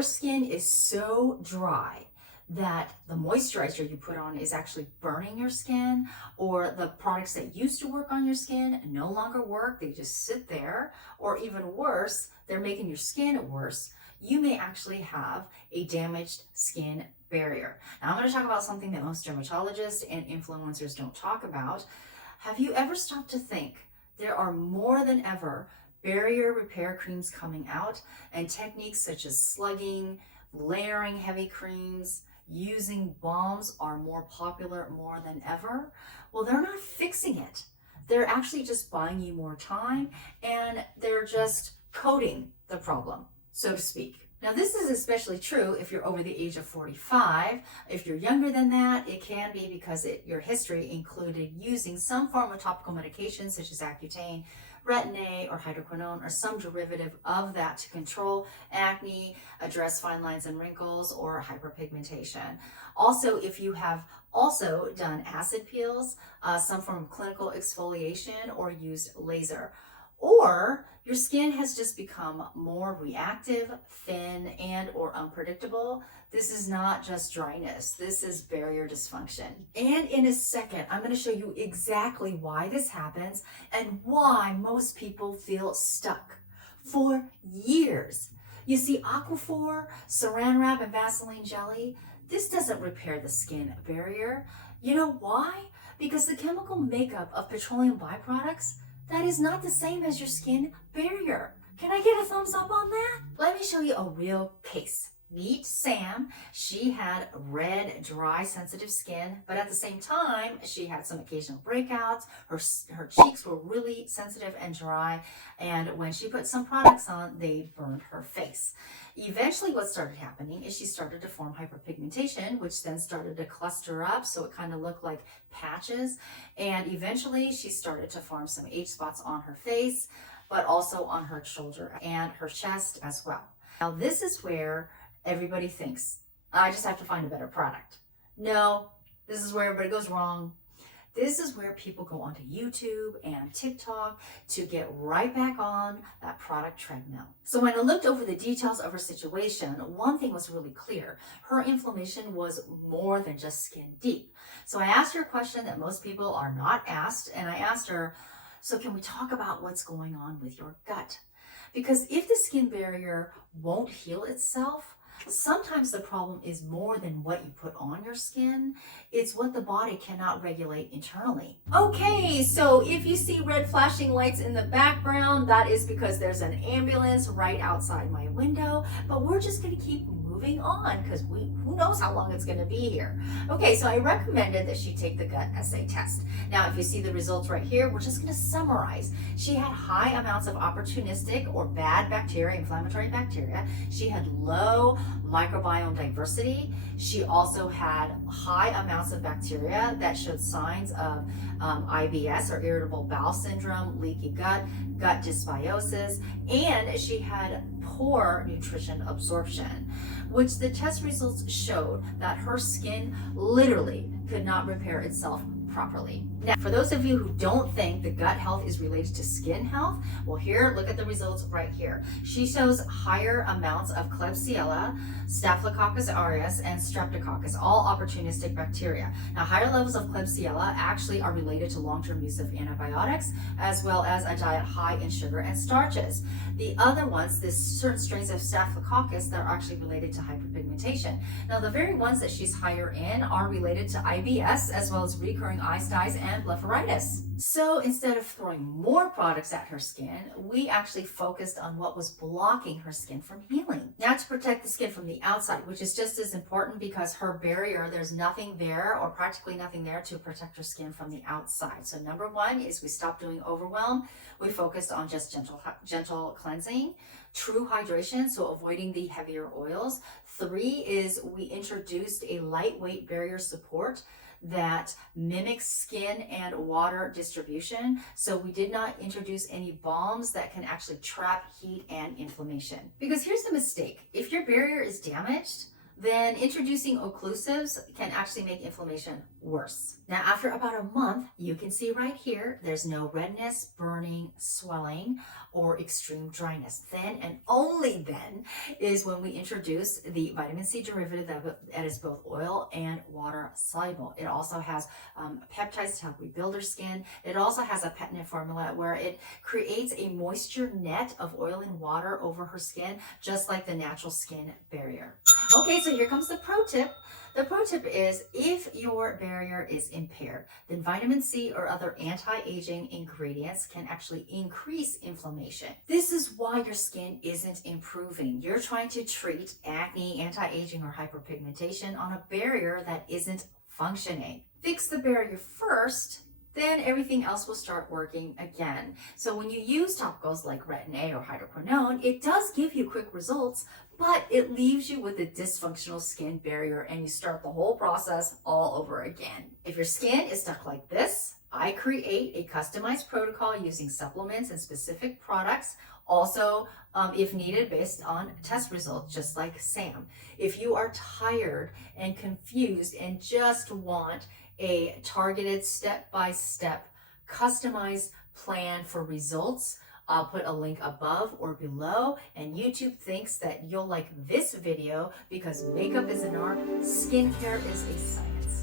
your skin is so dry that the moisturizer you put on is actually burning your skin, or the products that used to work on your skin no longer work, they just sit there, or even worse, they're making your skin worse, you may actually have a damaged skin barrier. Now I'm going to talk about something that most dermatologists and influencers don't talk about. Have you ever stopped to think there are more than ever barrier repair creams coming out, and techniques such as slugging, layering heavy creams, using balms are more popular more than ever? Well, they're not fixing it. They're actually just buying you more time, and they're just coating the problem, so to speak. Now, this is especially true if you're over the age of 45. If you're younger than that, it can be because your history included using some form of topical medication such as Accutane, Retin-A, or hydroquinone, or some derivative of that to control acne, address fine lines and wrinkles, or hyperpigmentation. Also, if you have also done acid peels, some form of clinical exfoliation, or used laser, or your skin has just become more reactive, thin, and or unpredictable, this is not just dryness, this is barrier dysfunction. And in a second, I'm going to show you exactly why this happens and why most people feel stuck for years. You see, Aquaphor, Saran Wrap, and Vaseline jelly, this doesn't repair the skin barrier. You know why? Because the chemical makeup of petroleum byproducts, that is not the same as your skin barrier. Can I get a thumbs up on that? Let me show you a real case. Meet Sam. She had red, dry, sensitive skin, but at the same time, she had some occasional breakouts. Her cheeks were really sensitive and dry, and when she put some products on, they burned her face. Eventually, what started happening is she started to form hyperpigmentation, which then started to cluster up, so it kind of looked like patches, and eventually she started to form some age spots on her face, but also on her shoulder and her chest as well. Now, this is where everybody thinks, I just have to find a better product. No, this is where everybody goes wrong. This is where people go onto YouTube and TikTok to get right back on that product treadmill. So when I looked over the details of her situation, one thing was really clear. Her inflammation was more than just skin deep. So I asked her a question that most people are not asked, and I asked her, so can we talk about what's going on with your gut? Because if the skin barrier won't heal itself, sometimes the problem is more than what you put on your skin. It's what the body cannot regulate internally. Okay, so if you see red flashing lights in the background, that is because there's an ambulance right outside my window, but we're just gonna keep moving on because who knows how long it's gonna be here. Okay, so I recommended that she take the gut assay test. Now, if you see the results right here, we're just gonna summarize. She had high amounts of opportunistic or bad bacteria, inflammatory bacteria. She had low microbiome diversity. She also had high amounts of bacteria that showed signs of IBS, or irritable bowel syndrome, leaky gut, gut dysbiosis, and she had poor nutrition absorption, which the test results showed that her skin literally could not repair itself properly. Now, for those of you who don't think the gut health is related to skin health, well, here, look at the results right here. She shows higher amounts of Klebsiella, Staphylococcus aureus, and Streptococcus, all opportunistic bacteria. Now, higher levels of Klebsiella actually are related to long-term use of antibiotics, as well as a diet high in sugar and starches. The other ones, this certain strains of Staphylococcus that are actually related to hyperpigmentation. Now, the very ones that she's higher in are related to IBS, as well as recurring eye styes and blepharitis. So instead of throwing more products at her skin, we actually focused on what was blocking her skin from healing. Now, to protect the skin from the outside, which is just as important because her barrier, there's nothing there or practically nothing there to protect her skin from the outside. So number one is we stopped doing overwhelm. We focused on just gentle cleansing, true hydration, so avoiding the heavier oils. 3 is we introduced a lightweight barrier support that mimics skin and water distribution. So we did not introduce any balms that can actually trap heat and inflammation. Because here's the mistake. If your barrier is damaged, then introducing occlusives can actually make inflammation worse. Now, after about a month, you can see right here, there's no redness, burning, swelling, or extreme dryness. Then and only then is when we introduce the vitamin C derivative that is both oil and water soluble. It also has peptides to help rebuild our skin. It also has a patented formula where it creates a moisture net of oil and water over her skin, just like the natural skin barrier. Okay, so here comes the pro tip. The pro tip is if your barrier is impaired, then vitamin C or other anti-aging ingredients can actually increase inflammation. This is why your skin isn't improving. You're trying to treat acne, anti-aging, or hyperpigmentation on a barrier that isn't functioning. Fix the barrier first, then everything else will start working again. So when you use topicals like Retin-A or hydroquinone, it does give you quick results, but it leaves you with a dysfunctional skin barrier and you start the whole process all over again. If your skin is stuck like this, I create a customized protocol using supplements and specific products, also if needed based on test results, just like Sam. If you are tired and confused and just want a targeted step-by-step customized plan for results, I'll put a link above or below, and YouTube thinks that you'll like this video because makeup is an art, skincare is a science.